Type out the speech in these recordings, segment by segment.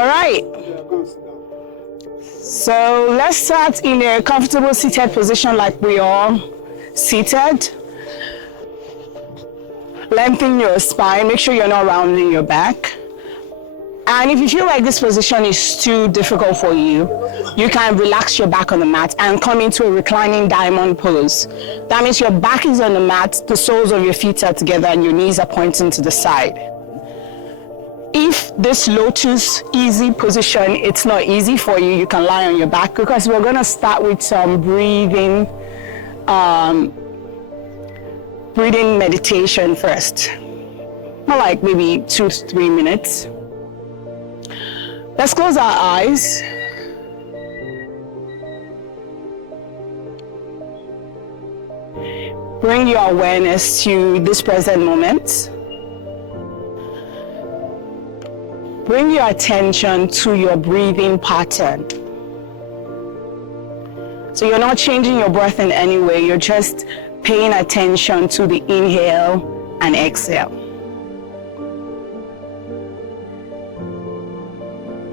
All right. So let's start in a comfortable seated position like we are seated. Lengthen your spine. Make sure you're not rounding your back. And if you feel like this position is too difficult for you, you can relax your back on the mat and come into a reclining diamond pose. That means your back is on the mat, the soles of your feet are together, and your knees are pointing to the side. If this lotus easy position, it's not easy for you, you can lie on your back, because we're going to start with some breathing meditation first. More like maybe 2 to 3 minutes. Let's close our eyes. Bring your awareness to this present moment. Bring your attention to your breathing pattern. So you're not changing your breath in any way, you're just paying attention to the inhale and exhale.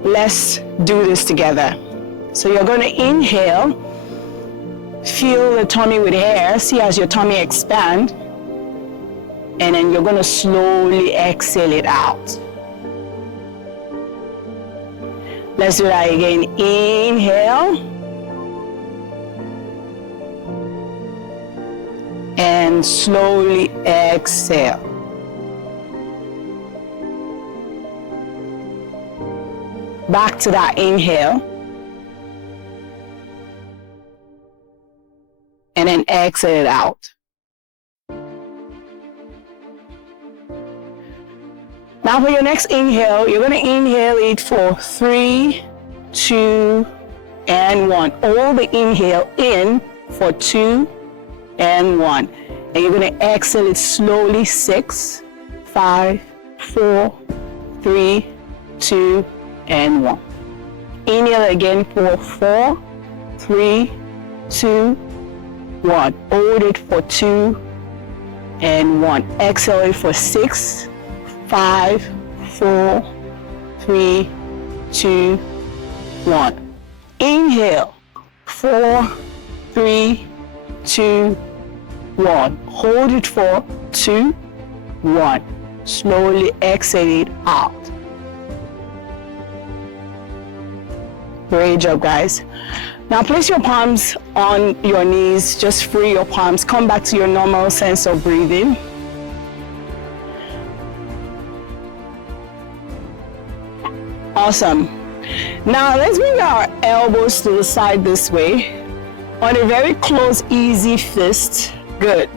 Let's do this together. So you're going to inhale, fill the tummy with air, see as your tummy expands, and then you're going to slowly exhale it out. Let's do that again. Inhale. And slowly exhale. Back to that inhale. And then exhale it out. Now for your next inhale, you're going to inhale it for 3, 2, and 1. Hold the inhale in for 2 and 1. And you're going to exhale it slowly. 6, 5, 4, 3, 2, and 1. Inhale again for 4, 3, 2, 1. Hold it for 2 and 1. Exhale it for 6, 5, 4, 3, 2, 1. Inhale. 4, 3, 2, 1. Hold it for 2, 1. Slowly exhale it out. Great job, guys. Now place your palms on your knees. Just free your palms. Come back to your normal sense of breathing. Awesome. Now let's bring our elbows to the side this way on a very close, easy fist. Good.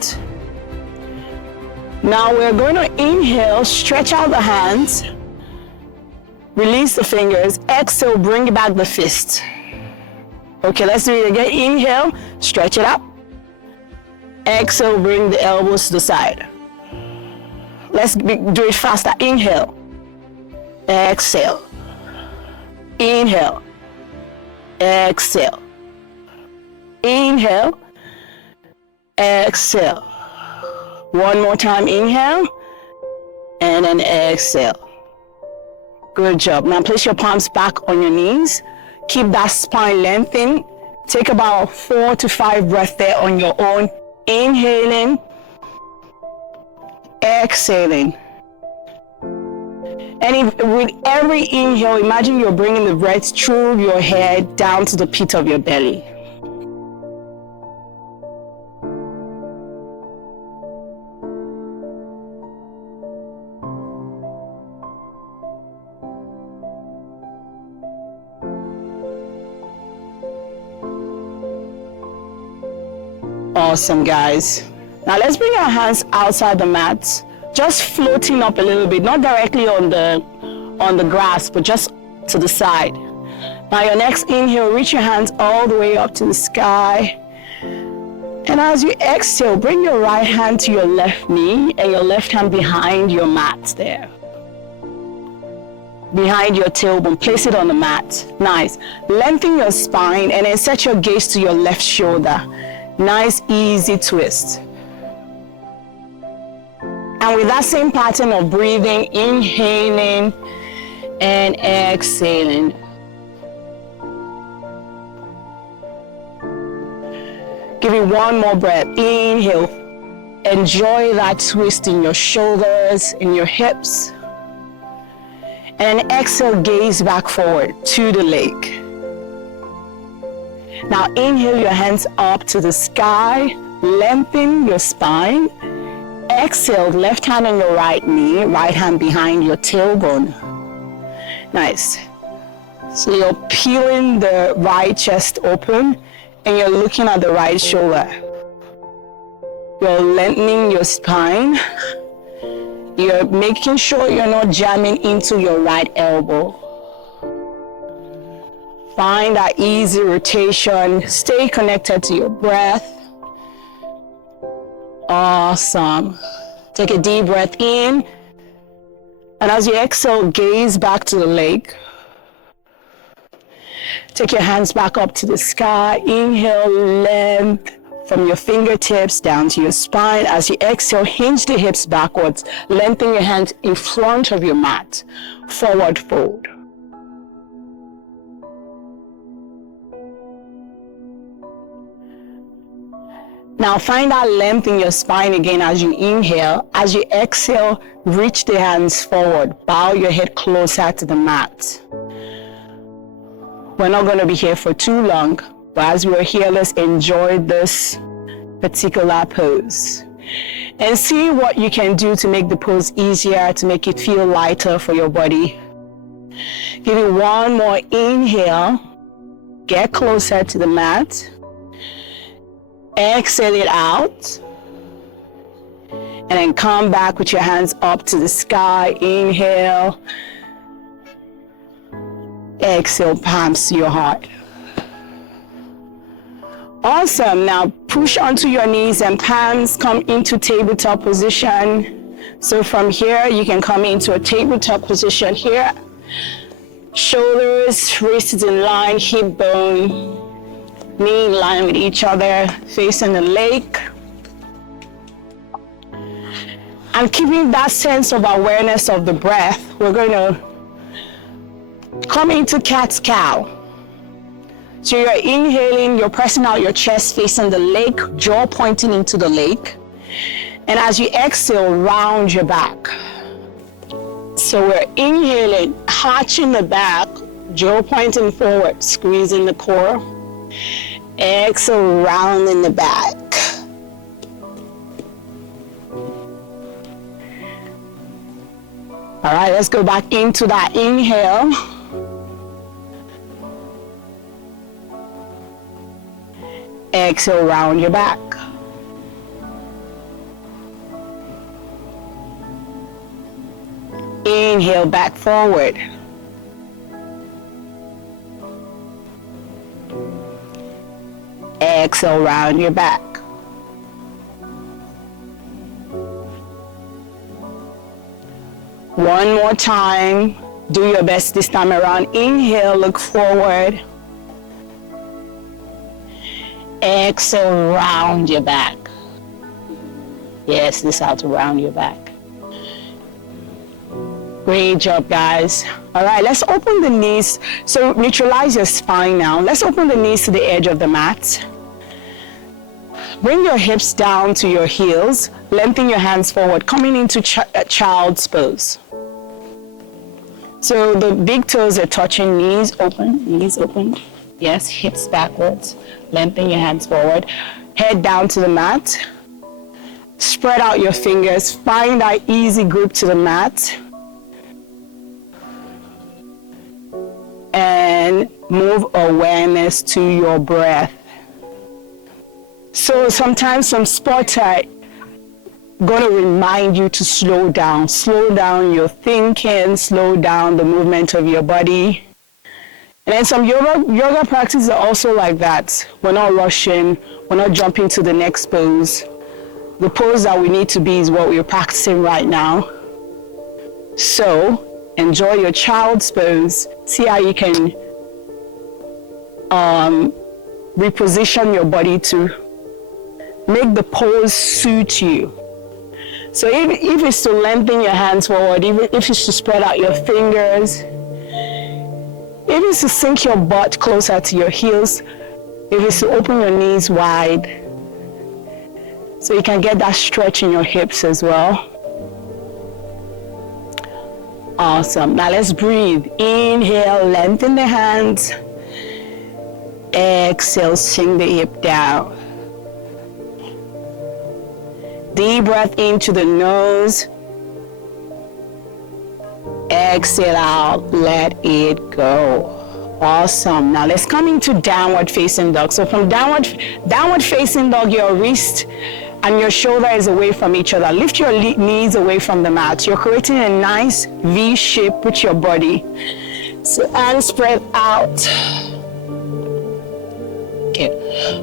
Now we're going to inhale, stretch out the hands, release the fingers, exhale, bring back the fist. Okay, let's do it again. Inhale, stretch it up. Exhale, bring the elbows to the side. Let's do it faster. Inhale, exhale. Inhale, exhale. Inhale, exhale. One more time, inhale, and then exhale. Good job. Now place your palms back on your knees. Keep that spine lengthened. Take about 4 to 5 breaths there on your own. Inhaling, exhaling. And with every inhale, imagine you're bringing the breath through your head down to the pit of your belly. Awesome, guys. Now let's bring our hands outside the mat, just floating up a little bit, not directly on the grass, but just to the side. Now your next inhale, reach your hands all the way up to the sky. And as you exhale, bring your right hand to your left knee and your left hand behind your mat there. Behind your tailbone, place it on the mat. Nice. Lengthen your spine and then set your gaze to your left shoulder. Nice, easy twist. And with that same pattern of breathing, inhaling and exhaling. Give it one more breath. Inhale. Enjoy that twist in your shoulders, in your hips. And exhale, gaze back forward to the lake. Now inhale your hands up to the sky, lengthen your spine. Exhale, left hand on your right knee, right hand behind your tailbone. Nice. So you're peeling the right chest open and you're looking at the right shoulder. You're lengthening your spine. You're making sure you're not jamming into your right elbow. Find that easy rotation. Stay connected to your breath. Awesome. Take a deep breath in. And as you exhale, gaze back to the lake. Take your hands back up to the sky. Inhale, length from your fingertips down to your spine. As you exhale, hinge the hips backwards. Lengthen your hands in front of your mat. Forward fold. Now find that length in your spine again as you inhale. As you exhale, reach the hands forward. Bow your head closer to the mat. We're not going to be here for too long, but as we're here, let's enjoy this particular pose. And see what you can do to make the pose easier, to make it feel lighter for your body. Give it one more inhale. Get closer to the mat. Exhale it out. And then come back with your hands up to the sky. Inhale. Exhale, palms to your heart. Awesome. Now push onto your knees and palms. Come into tabletop position. So from here, you can come into a tabletop position here. Shoulders, wrists in line, hip bone, knee in line with each other, facing the lake. And keeping that sense of awareness of the breath, we're going to come into cat's cow. So you're inhaling, you're pressing out your chest facing the lake, jaw pointing into the lake. And as you exhale, round your back. So we're inhaling, arching the back, jaw pointing forward, squeezing the core. Exhale, rounding the back. All right, let's go back into that inhale. Exhale, round your back. Inhale, back forward. Exhale, round your back. One more time. Do your best this time around. Inhale, look forward. Exhale, round your back. Yes, this is how to round your back. Great job, guys. All right, let's open the knees. So neutralize your spine now. Let's open the knees to the edge of the mat. Bring your hips down to your heels. Lengthen your hands forward, coming into child's pose. So the big toes are touching, knees open. Yes, hips backwards. Lengthen your hands forward. Head down to the mat. Spread out your fingers. Find that easy grip to the mat. And move awareness to your breath. So sometimes some sports are going to remind you to slow down. Slow down your thinking, slow down the movement of your body. And then some yoga practices are also like that. We're not rushing, we're not jumping to the next pose. The pose that we need to be is what we're practicing right now. So enjoy your child's pose. See how you can reposition your body to make the pose suit you. So if it's to lengthen your hands forward, if it's to spread out your fingers, if it's to sink your butt closer to your heels, if it's to open your knees wide, so you can get that stretch in your hips as well. Awesome. Now let's breathe. Inhale, lengthen the hands. Exhale, sink the hip down. Deep breath into the nose. Exhale out, let it go. Awesome. Now let's come into downward facing dog. So from downward facing dog, your wrist and your shoulder is away from each other. Lift your knees away from the mat. You're creating a nice V shape with your body. So hands spread out. Okay.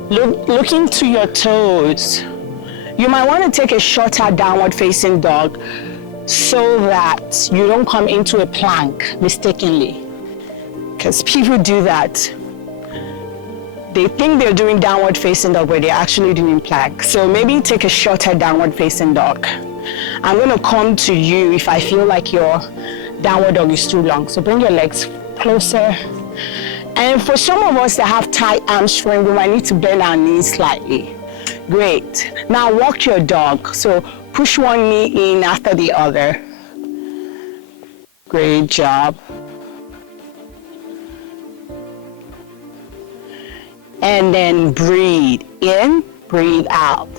Look into your toes. You might want to take a shorter downward facing dog so that you don't come into a plank mistakenly. Because people do that. They think they're doing downward facing dog, but they're actually doing plank. So maybe take a shorter downward facing dog. I'm going to come to you if I feel like your downward dog is too long. So bring your legs closer. And for some of us that have tight hamstring, we might need to bend our knees slightly. Great. Now walk your dog. So push one knee in after the other. Great job. And then breathe in, breathe out.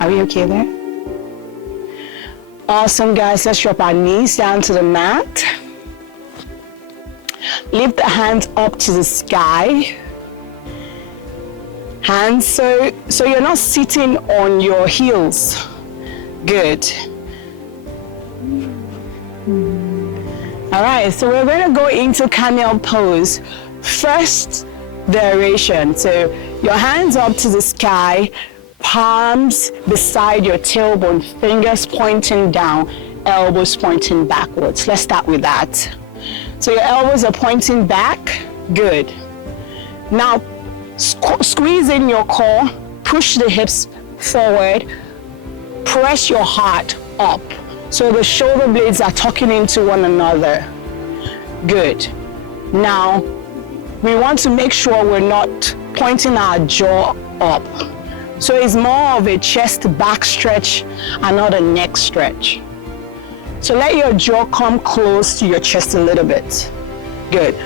Are we okay there? Awesome, guys. Let's drop our knees down to the mat. Lift the hands up to the sky. Hands so you're not sitting on your heels. Good. All right, so we're going to go into camel pose. First variation. So your hands up to the sky, palms beside your tailbone, fingers pointing down, elbows pointing backwards. Let's start with that. So your elbows are pointing back. Good. Now squeeze in your core, push the hips forward, press your heart up. So the shoulder blades are tucking into one another. Good. Now, we want to make sure we're not pointing our jaw up. So it's more of a chest back stretch and not a neck stretch. So let your jaw come close to your chest a little bit. Good.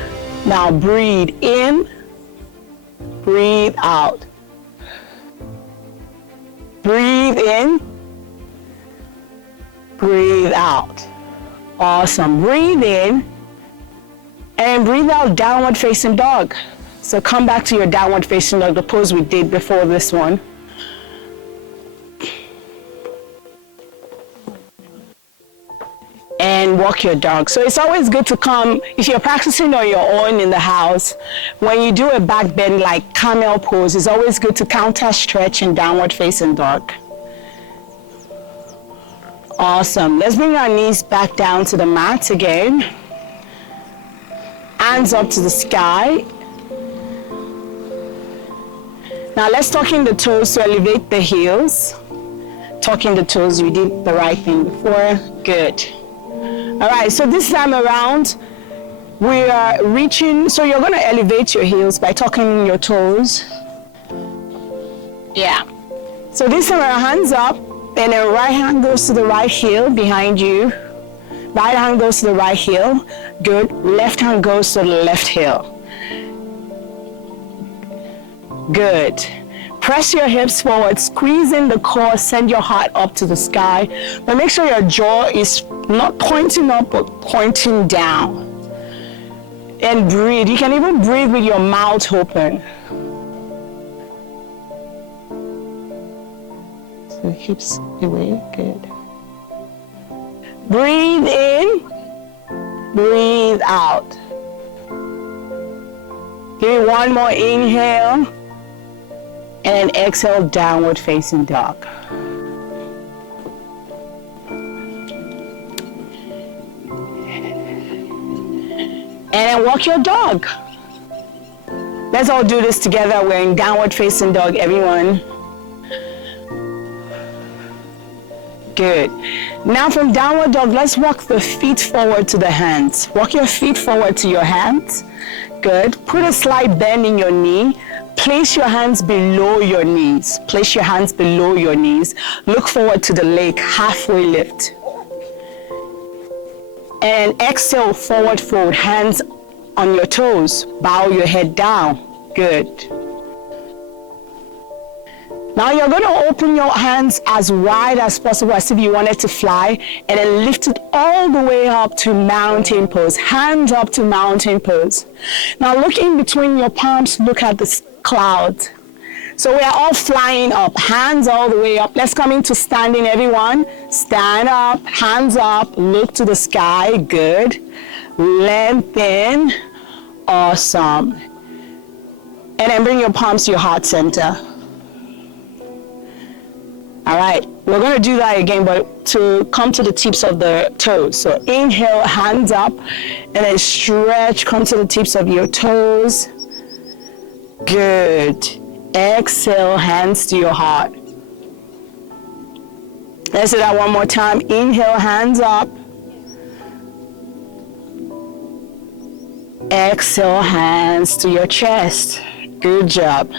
Now breathe in, breathe out. Breathe in, breathe out. Awesome. Breathe in and breathe out, downward facing dog. So come back to your downward facing dog, the pose we did before this one. And walk your dog. So it's always good to come, if you're practicing on your own in the house, when you do a back bend like camel pose, it's always good to counter stretch in downward facing dog. Awesome. Let's bring our knees back down to the mat again. Hands up to the sky. Now let's tuck in the toes to elevate the heels. Tuck in the toes, we did the right thing before. Good. All right, so this time around, we are reaching, so you're gonna elevate your heels by tucking in your toes. Yeah. So this time around, hands up, and then right hand goes to the right heel behind you. Right hand goes to the right heel. Good. Left hand goes to the left heel. Good. Press your hips forward, squeeze in the core, send your heart up to the sky. But make sure your jaw is not pointing up, but pointing down. And breathe. You can even breathe with your mouth open. So hips away. Good. Breathe in, breathe out. Give me one more inhale, and exhale, downward facing dog. And then walk your dog. Let's all do this together. We're in downward facing dog, everyone. Good. Now from downward dog, let's walk the feet forward to the hands. Walk your feet forward to your hands. Good. Put a slight bend in your knee. Place your hands below your knees. Place your hands below your knees. Look forward to the leg, halfway lift. And exhale, forward fold, hands on your toes. Bow your head down. Good. Now you're going to open your hands as wide as possible, as if you wanted to fly, and then lift it all the way up to mountain pose. Hands up to mountain pose. Now look in between your palms, look at the cloud. So we are all flying up, hands all the way up. Let's come into standing, everyone. Stand up, hands up, look to the sky. Good. Lengthen. Awesome. And then bring your palms to your heart center. All right, we're going to do that again, but to come to the tips of the toes. So inhale, hands up, and then stretch, come to the tips of your toes. Good. Exhale, hands to your heart. Let's do that one more time. Inhale, hands up. Exhale, hands to your chest. Good job.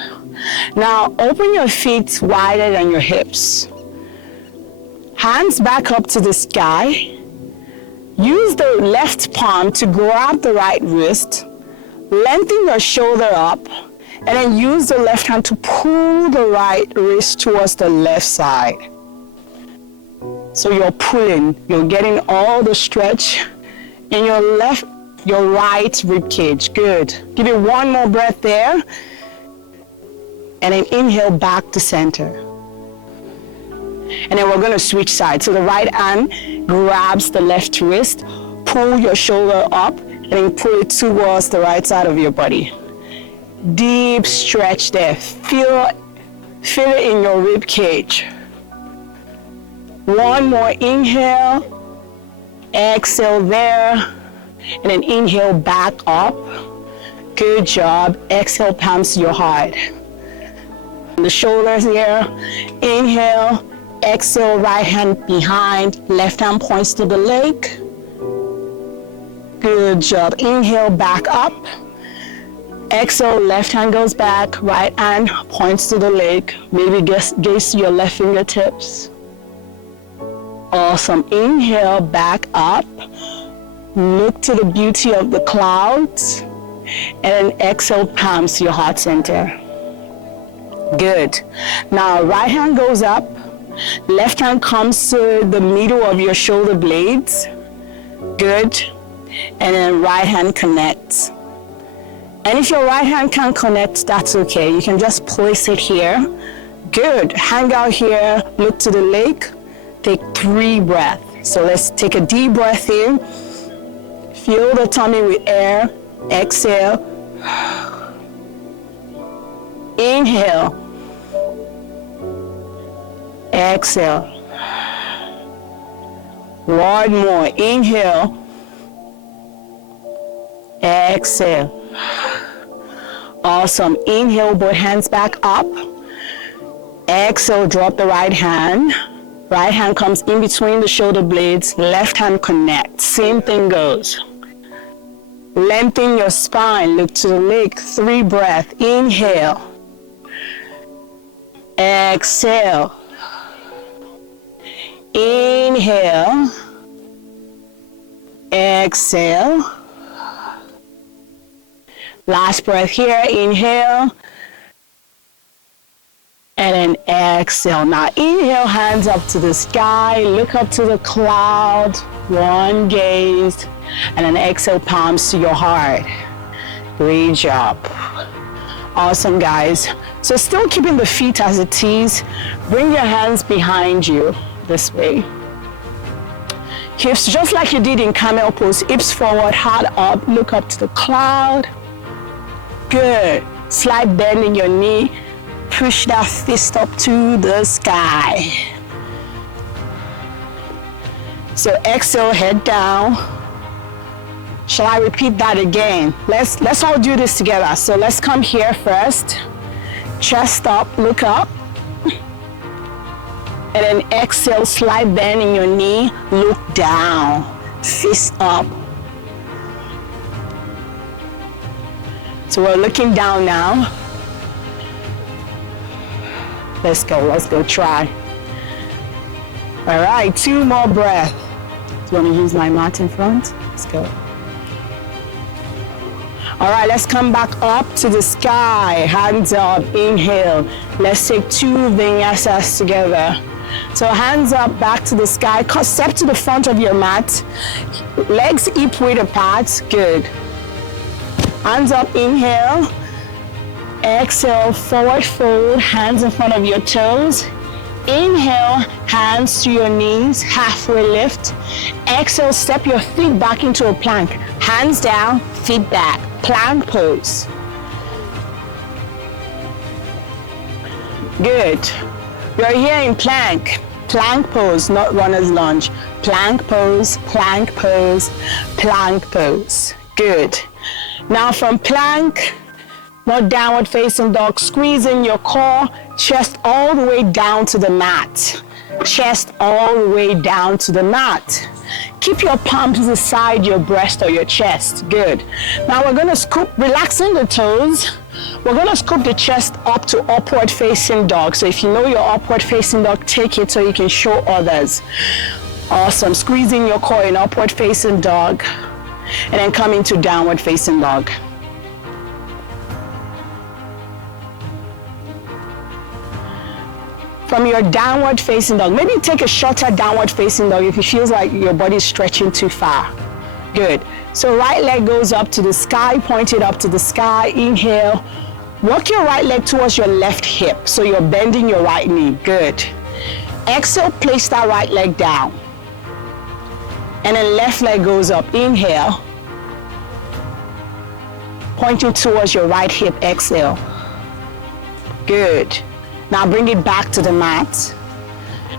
Now open your feet wider than your hips. Hands back up to the sky. Use the left palm to grab the right wrist. Lengthen your shoulder up. And then use the left hand to pull the right wrist towards the left side. So you're pulling, you're getting all the stretch in your right rib cage. Good. Give it one more breath there. And then inhale back to center. And then we're going to switch sides. So the right hand grabs the left wrist, pull your shoulder up, and then pull it towards the right side of your body. Deep stretch there. Feel it in your rib cage. One more inhale. Exhale there. And then inhale back up. Good job. Exhale, palms to your heart. The shoulders here. Inhale. Exhale, right hand behind. Left hand points to the leg. Good job. Inhale, back up. Exhale, left hand goes back, right hand points to the leg. Maybe gaze to your left fingertips. Awesome. Inhale, back up. Look to the beauty of the clouds. And then exhale, palms to your heart center. Good. Now, right hand goes up. Left hand comes to the middle of your shoulder blades. Good. And then right hand connects. And if your right hand can't connect, that's okay. You can just place it here. Good. Hang out here, look to the leg. Take 3 breaths. So let's take a deep breath in. Fill the tummy with air. Exhale. Inhale. Exhale. One more. Inhale. Exhale. Awesome. Inhale, both hands back up. Exhale, drop the right hand. Right hand comes in between the shoulder blades. Left hand connects. Same thing goes. Lengthen your spine. Look to the leg. 3 breaths. Inhale. Exhale. Inhale. Exhale. Last breath here. Inhale. And then exhale. Now inhale, hands up to the sky. Look up to the cloud. One gaze. And then exhale, palms to your heart. Great job. Awesome, guys. So still keeping the feet as it is. Bring your hands behind you this way. Hips just like you did in camel pose. Hips forward, heart up. Look up to the cloud. Good. Slight bend in your knee. Push that fist up to the sky. So exhale, head down. Shall I repeat that again? Let's all do this together. So let's come here first. Chest up, look up. And then exhale, slight bend in your knee, look down, fist up. So we're looking down now. Let's go, try. All right, 2 more breaths. Do you want to use my mat in front? Let's go. All right, let's come back up to the sky, hands up, inhale. Let's take 2 vinyasas together. So hands up, back to the sky, step to the front of your mat, legs hip width apart, good. Hands up, inhale, exhale, forward fold, hands in front of your toes. Inhale, hands to your knees, halfway lift. Exhale, step your feet back into a plank. Hands down, feet back, plank pose. Good. You're here in plank. Plank pose, not runner's lunge. Plank pose, plank pose, plank pose. Good. Now from plank, not downward facing dog, squeeze in your core, chest all the way down to the mat. Chest all the way down to the mat. Keep your palms beside your breast or your chest. Good. Now we're gonna scoop, relaxing the toes. We're gonna scoop the chest up to upward facing dog. So if you know your upward facing dog, take it so you can show others. Awesome. Squeezing your core in upward facing dog. And then come into downward facing dog. From your downward facing dog, maybe take a shorter downward facing dog if it feels like your body is stretching too far. Good. So right leg goes up to the sky, point it up to the sky, inhale. Walk your right leg towards your left hip, so you're bending your right knee. Good. Exhale, place that right leg down. And then left leg goes up, inhale. Pointing towards your right hip, exhale. Good. Now bring it back to the mat.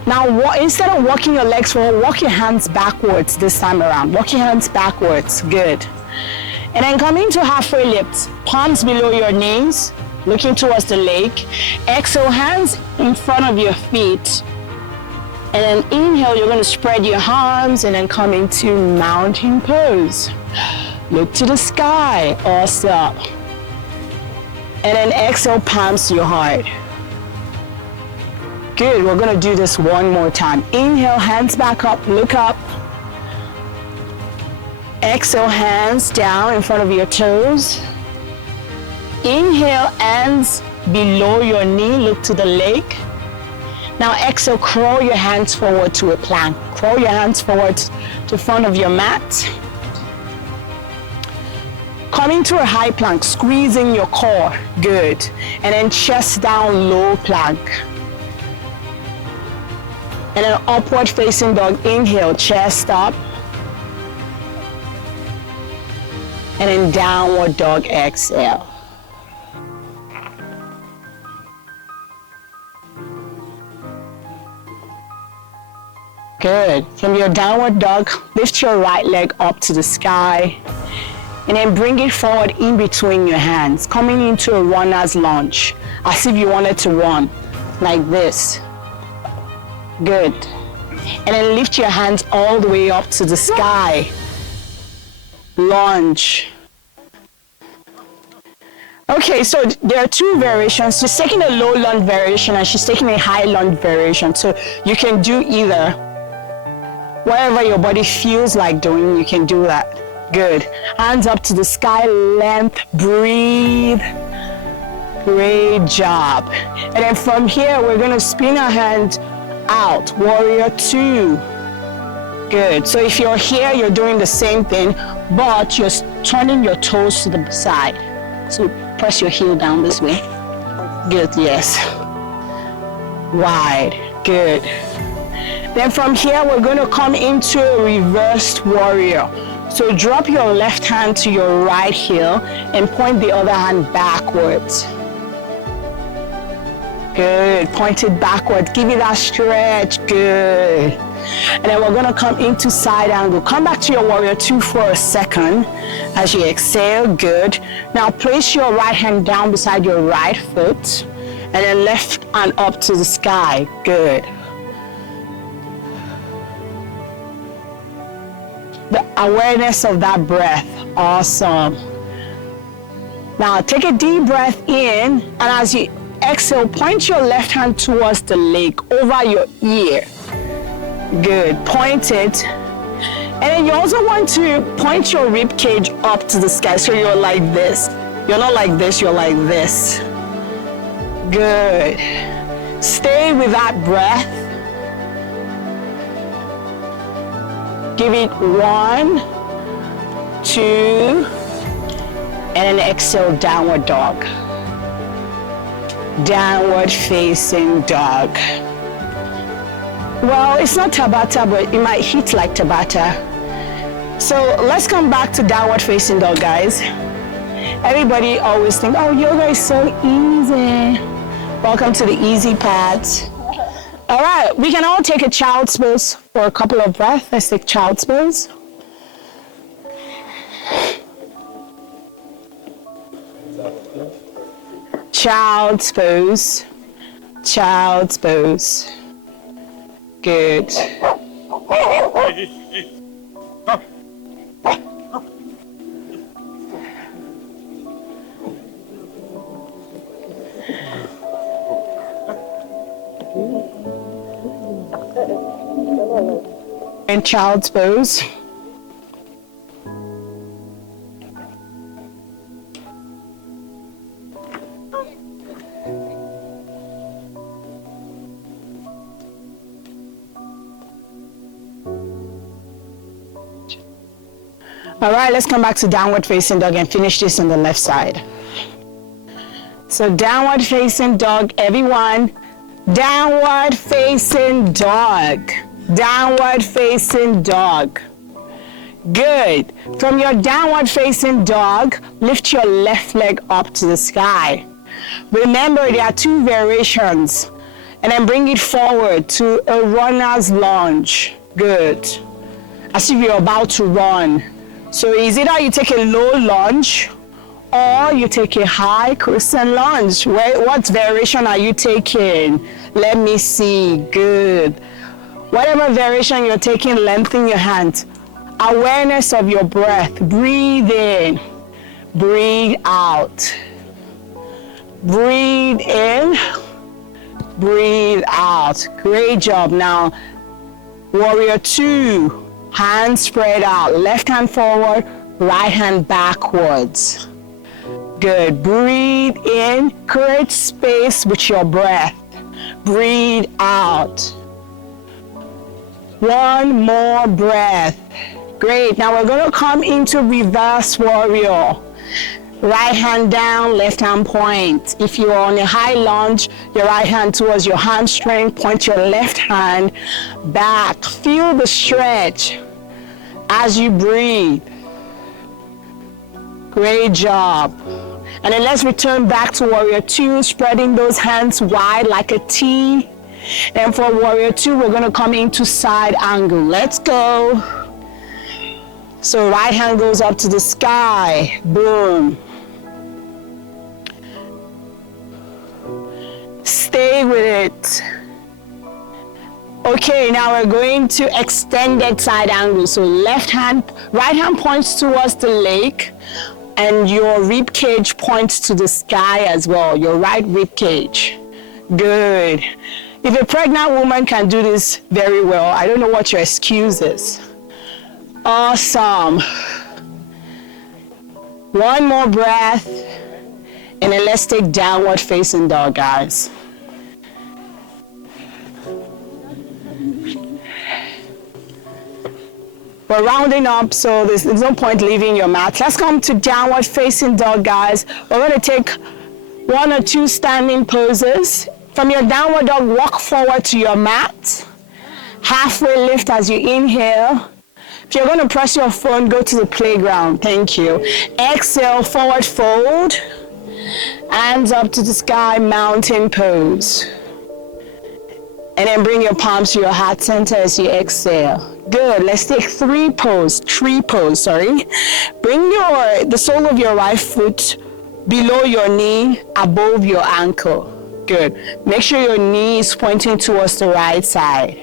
Now instead of walking your legs forward, walk your hands backwards this time around. Walk your hands backwards, good. And then come into halfway lift, palms below your knees, looking towards the lake. Exhale, hands in front of your feet. And then inhale, you're gonna spread your arms and then come into mountain pose. Look to the sky, awesome. And then exhale, palms to your heart. Good, we're gonna do this one more time. Inhale, hands back up, look up. Exhale, hands down in front of your toes. Inhale, hands below your knee, look to the lake. Now exhale, crawl your hands forward to a plank. Crawl your hands forward to front of your mat. Come into a high plank, squeezing your core, good. And then chest down, low plank. And then upward facing dog, inhale, chest up. And then downward dog, exhale. Good. From your downward dog, lift your right leg up to the sky. And then bring it forward in between your hands, coming into a runner's lunge, as if you wanted to run, like this. Good. And then lift your hands all the way up to the sky. Lunge. Okay, so there are 2 variations. She's taking a low lunge variation and she's taking a high lunge variation. So you can do either. Whatever your body feels like doing, you can do that. Good. Hands up to the sky, length, breathe. Great job. And then from here, we're gonna spin our hand out, warrior 2. Good. So if you're here, you're doing the same thing, but you're turning your toes to the side. So press your heel down this way. Good, yes. Wide, good. Then from here, we're gonna come into a reversed warrior. So drop your left hand to your right heel and point the other hand backwards. Good, point it backwards, give it that stretch, good. And then we're gonna come into side angle. Come back to your warrior 2 for a second as you exhale, good. Now place your right hand down beside your right foot and then left hand up to the sky, good. The awareness of that breath. Awesome. Now take a deep breath in, and as you exhale, point your left hand towards the leg, over your ear. Good. Point it. And then you also want to point your rib cage up to the sky, so you're like this. You're not like this, you're like this. Good. Stay with that breath. Give it 1, 2, and then exhale, downward dog. Downward facing dog. Well, it's not Tabata, but it might hit like Tabata. So let's come back to downward facing dog, guys. Everybody always think, oh, yoga is so easy. Welcome to the easy part. All right, we can all take a child's pose for a couple of breaths. Let's take child's pose. Child's pose. Child's pose. Good. And child's pose. All right, let's come back to downward facing dog and finish this on the left side. So downward facing dog, everyone. Downward facing dog. Downward facing dog. Good. From your downward facing dog, lift your left leg up to the sky. Remember, there are 2 variations. And then bring it forward to a runner's lunge. Good. As if you're about to run. So it's either you take a low lunge or you take a high crescent lunge. What variation are you taking? Let me see. Good. Whatever variation you're taking, lengthen your hands. Awareness of your breath. Breathe in. Breathe out. Breathe in. Breathe out. Great job. Now, warrior 2. Hands spread out. Left hand forward, right hand backwards. Good. Breathe in. Create space with your breath. Breathe out. 1 more breath. Great. Now we're going to come into reverse warrior. Right hand down, left hand point. If you're on a high lunge, your right hand towards your hamstring, point your left hand back. Feel the stretch as you breathe. Great job. And then let's return back to warrior 2, spreading those hands wide like a T. And for warrior 2, we're going to come into side angle. Let's go. So right hand goes up to the sky. Boom. Stay with it. Okay, now we're going to extended side angle. So right hand points towards the leg, and your rib cage points to the sky as well. Your right rib cage. Good. If a pregnant woman can do this very well, I don't know what your excuse is. Awesome. 1 more breath, and then let's take downward facing dog, guys. We're rounding up, so there's no point leaving your mat. Let's come to downward facing dog, guys. We're going to take 1 or 2 standing poses. From your downward dog, walk forward to your mat. Halfway lift as you inhale. If you're going to press your phone, go to the playground. Thank you. Exhale, forward fold. Hands up to the sky, mountain pose. And then bring your palms to your heart center as you exhale. Good. Let's take tree pose. Bring the sole of your right foot below your knee, above your ankle. Good. Make sure your knee is pointing towards the right side.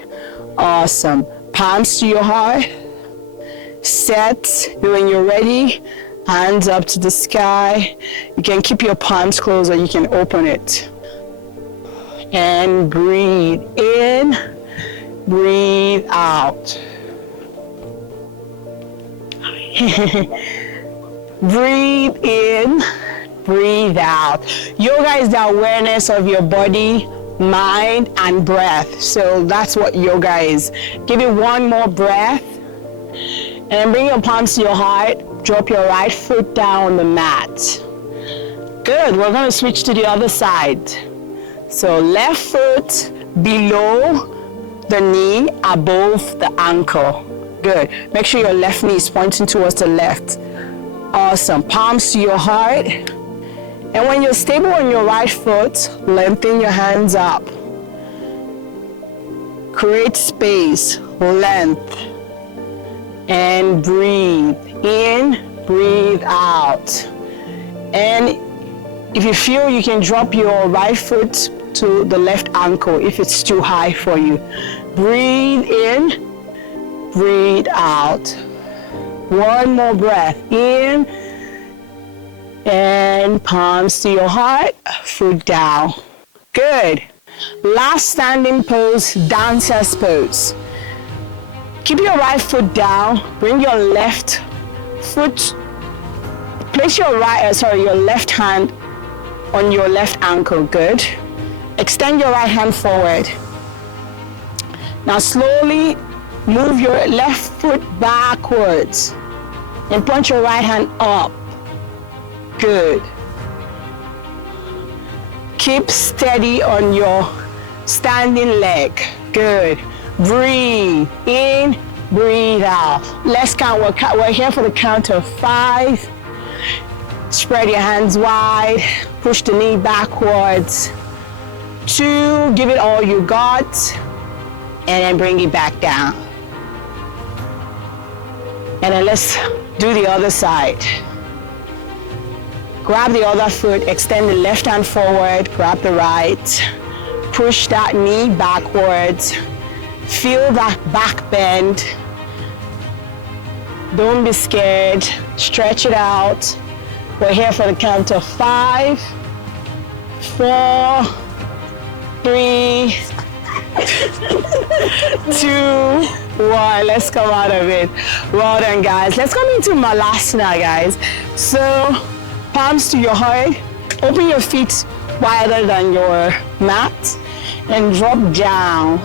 Awesome. Palms to your heart. set. When you're ready, hands up to the sky. You can keep your palms closed or you can open it. And breathe in, breathe out. Breathe in, breathe out. Yoga is the awareness of your body, mind, and breath. So that's what yoga is. Give it one more breath. And then bring your palms to your heart. Drop your right foot down on the mat. Good. We're going to switch to the other side. So left foot below the knee, above the ankle. Good. Make sure your left knee is pointing towards the left. Awesome. Palms to your heart. And when you're stable on your right foot, lengthen your hands up. Create space, length. And breathe in, breathe out. And if you feel, you can drop your right foot to the left ankle if it's too high for you. Breathe in, breathe out. One more breath in, and palms to your heart, foot down. Good. Last standing pose, dancer's pose. Keep your right foot down, bring your left foot, place your your left hand on your left ankle. Good. Extend your right hand forward. Now slowly move your left foot backwards and point your right hand up. Good. Keep steady on your standing leg. Good. Breathe in, breathe out. Let's count. We're here for the count of 5. Spread your hands wide. Push the knee backwards. 2. Give it all you got. And then bring it back down. And then let's do the other side. Grab the other foot, extend the left hand forward, grab the right. Push that knee backwards. Feel that back bend. Don't be scared. Stretch it out. We're here for the count of 5, 4, 3, 2, 1. Let's come out of it. Well done, guys. Let's come into Malasana, guys. So, palms to your heart. Open your feet wider than your mat and drop down.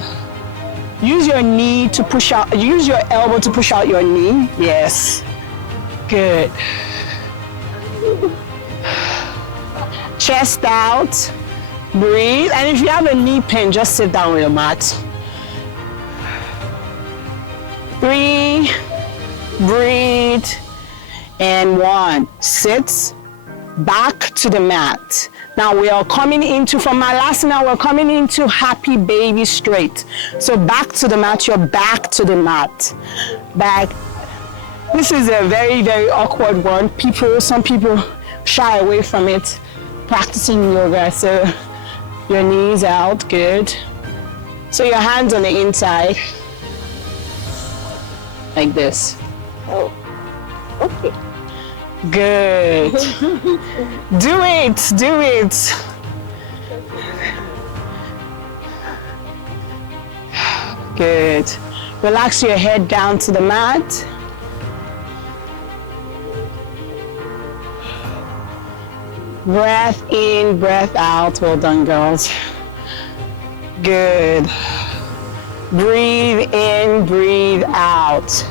Use your knee to push out, use your elbow to push out your knee. Yes. Good. Chest out. Breathe. And if you have a knee pain, just sit down on your mat. 3. Breathe. And 1. Sit. Back to the mat. Now we are coming into, from Malasana, we're coming into happy baby straight. So back to the mat, you're back to the mat. Back. This is a very, very awkward one. Some people shy away from it, practicing yoga. So your knees out, good. So your hands on the inside, like this. Oh, okay. Good. Do it, do it. Good. Relax your head down to the mat. Breath in, breath out. Well done, girls. Good. Breathe in, breathe out.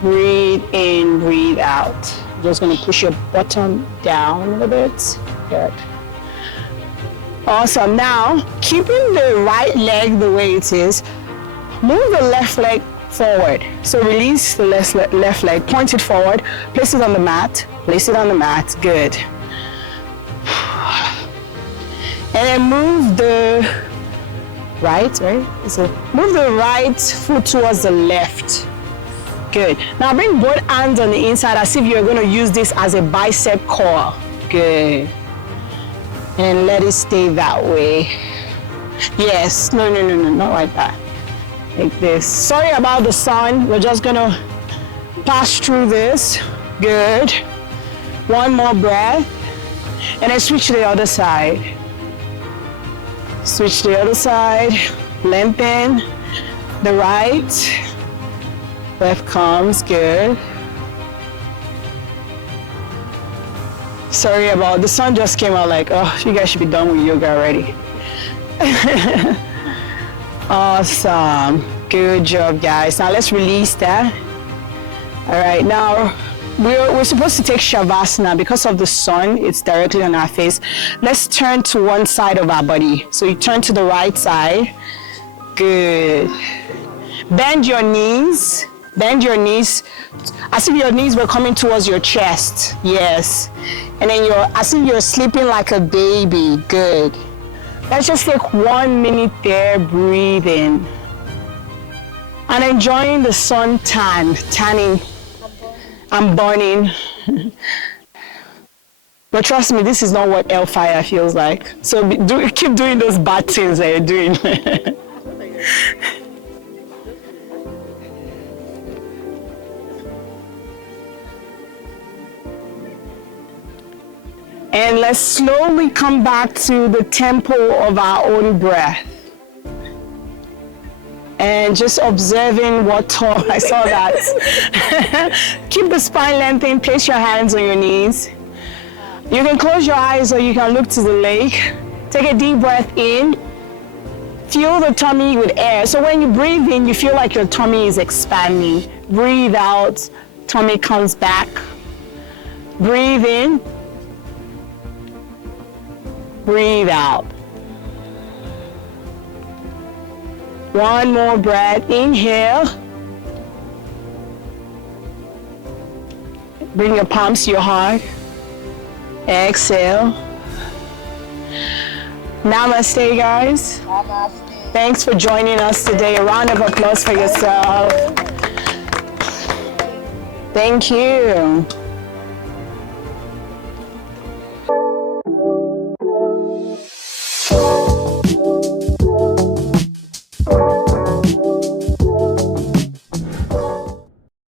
Breathe in, breathe out. Just gonna push your bottom down a little bit. Good. Awesome. Now, keeping the right leg the way it is, move the left leg forward. So release the left leg, point it forward, place it on the mat, place it on the mat. Good. And then move the right? So move the right foot towards the left. Good. Now bring both hands on the inside as if you're going to use this as a bicep curl. Good. And let it stay that way. Yes. No, not like that. Like this. Sorry about the sun. We're just going to Pass through this. Good. One more breath. And then switch to the other side. Switch to the other side. Lengthen the right. Left comes. Good. Sorry about the sun just came out like, oh, you guys should be done with yoga already. Awesome. Good job, guys. Now let's release that. All right, now we're supposed to take Shavasana. Because of the sun, it's directly on our face. Let's turn to one side of our body. So you turn to the right side. Good. Bend your knees. Bend your knees as if your knees were coming towards your chest. Yes. And then as if you're sleeping like a baby. Good. Let's just take 1 minute there, breathing. And enjoying the sun tanning. I'm burning. But trust me, this is not what hellfire feels like. So keep doing those bad things that you're doing. And let's slowly come back to the tempo of our own breath. And just observing I saw that. Keep the spine lengthened, place your hands on your knees. You can close your eyes or you can look to the lake. Take a deep breath in. Fill the tummy with air. So when you breathe in, you feel like your tummy is expanding. Breathe out, tummy comes back. Breathe in. Breathe out. One more breath. Inhale. Bring your palms to your heart. Exhale. Namaste, guys. Namaste. Thanks for joining us today. A round of applause for yourself. Thank you.